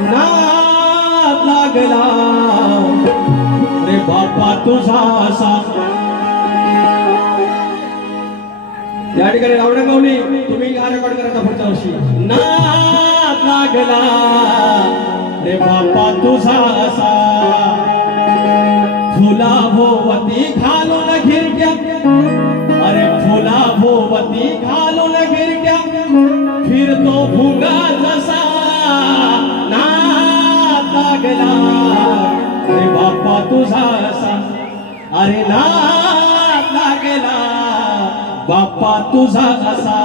नाद लागला. रे बापा तुझा असा या ठिकाणी रावण गावली तुम्ही हा रेकॉर्ड करायचा पुढच्या वर्षी. नाद लागला. रे बापा तुझा असा फुला भोवती घालून घिरक्या अरे फुला भोवती घालून घिरक्या फिरतो भुगा जसा. लागला. अरे बाप्पा तुझा असा. अरे नाद लागला. बाप्पा तुझा असा.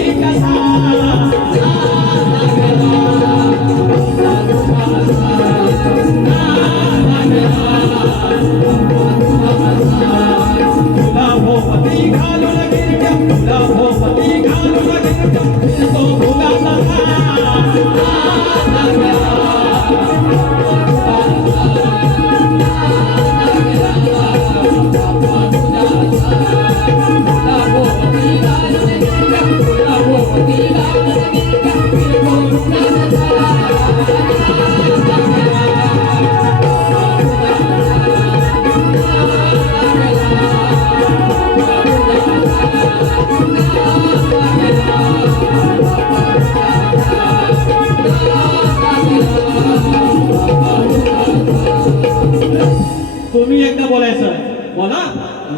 बोला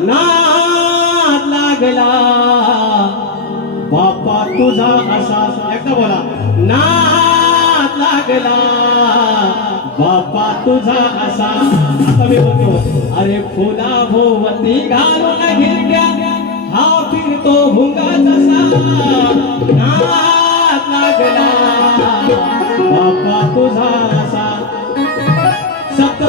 नाद लागला. बापा तुझा असा एकदा बोला नाद लागला. बापा तुझा असा. आता मी बोलतो अरे फुला भोवती घालून हिरड्या हा फिरतो भुंगा तसा नाद लागला. बापा तुझा असा. सप्त